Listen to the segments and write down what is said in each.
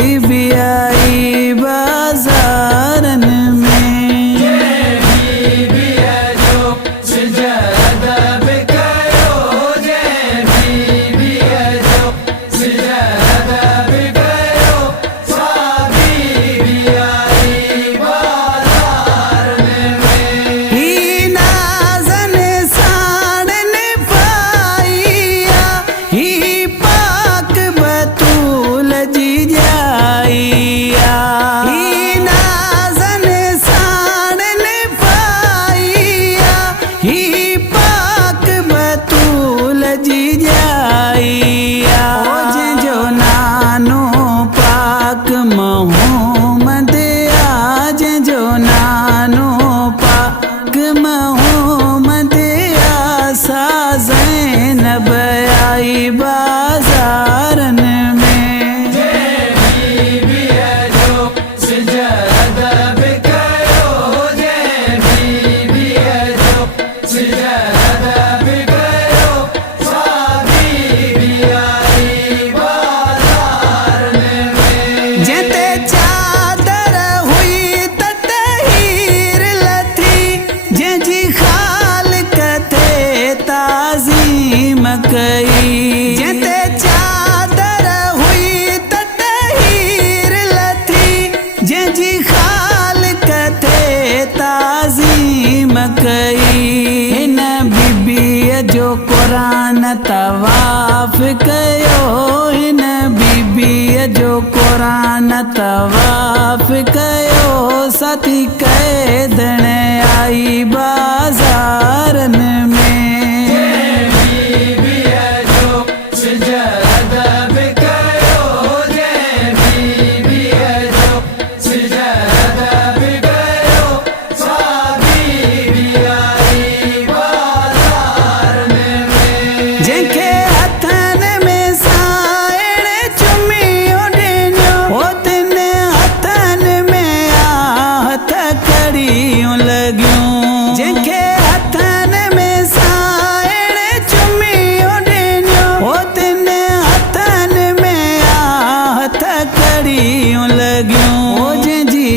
बीबी आई बाज़ारन में। बाज़ारन में जते चादर हुई तहीर लथी जंहिंजी ख़ालिक ते ताज़ीम कई। जते चादर हुई तहीर लथी जंहिंजी ख़ालिक ते ताज़ीम कई। हिन बीबीअ जो क़ुरान तवाफ़ कयो, हिन बीबीअ जो क़ुरान तवाफ़ कयो, साथी कैदण आई बाज़ारन में।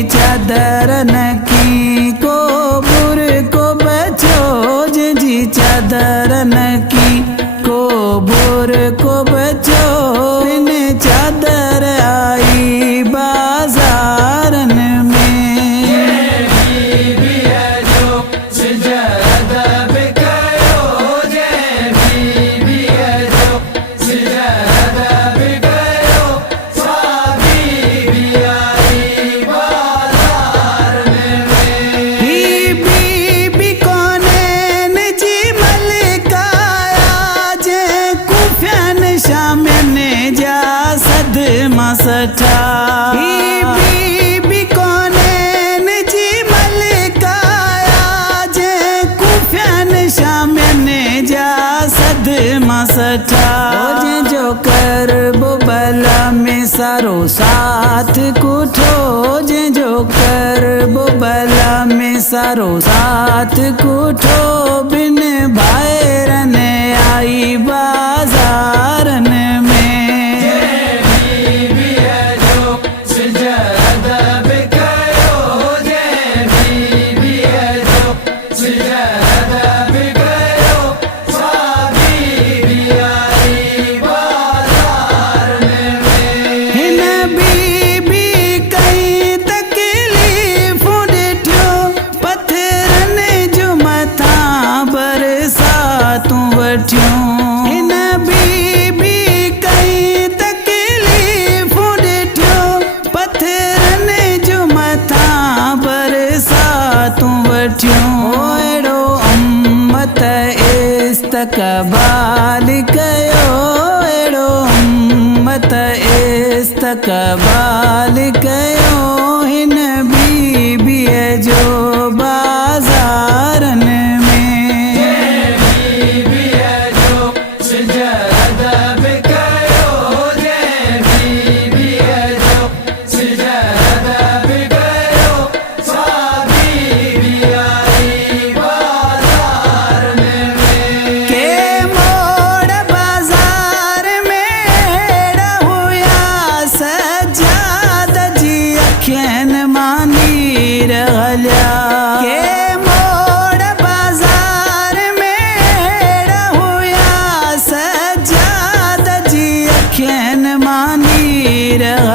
चादर न की को बुर को बचो, जंहिंजी चादर न की को बुर को बचो, बिन चादर आई बाज़ारन में। सठा बीबी कोनैन जी मलिकाया जंहिं कुफियन शामियन जा सदमा सठा। जंहिंजो करबो बला में सारो साथ कुठो, जंहिंजो करबो बला में सारो साथ कुठो, बिन भाइरन आई बाज़ारन में। हिन बीबी कई तकलीफ़ूं ॾिठियूं, पथरनि जो मथां बरसातूं वठियूं। अहिड़ो उम्मत इस्तक़बाल कयो, अहिड़ो उम्मत इस्तक़बाल कयो, हिन बीबीअ जो बाज़ारन में। जा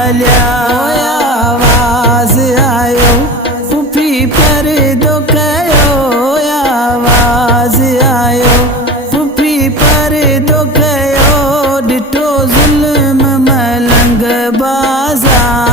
हलिया आवाज़ आयो पुफी परदो कयो आवाज़ आयो पुफी परदो कयो ॾिठो ज़ुल्म मलंग बाज़ार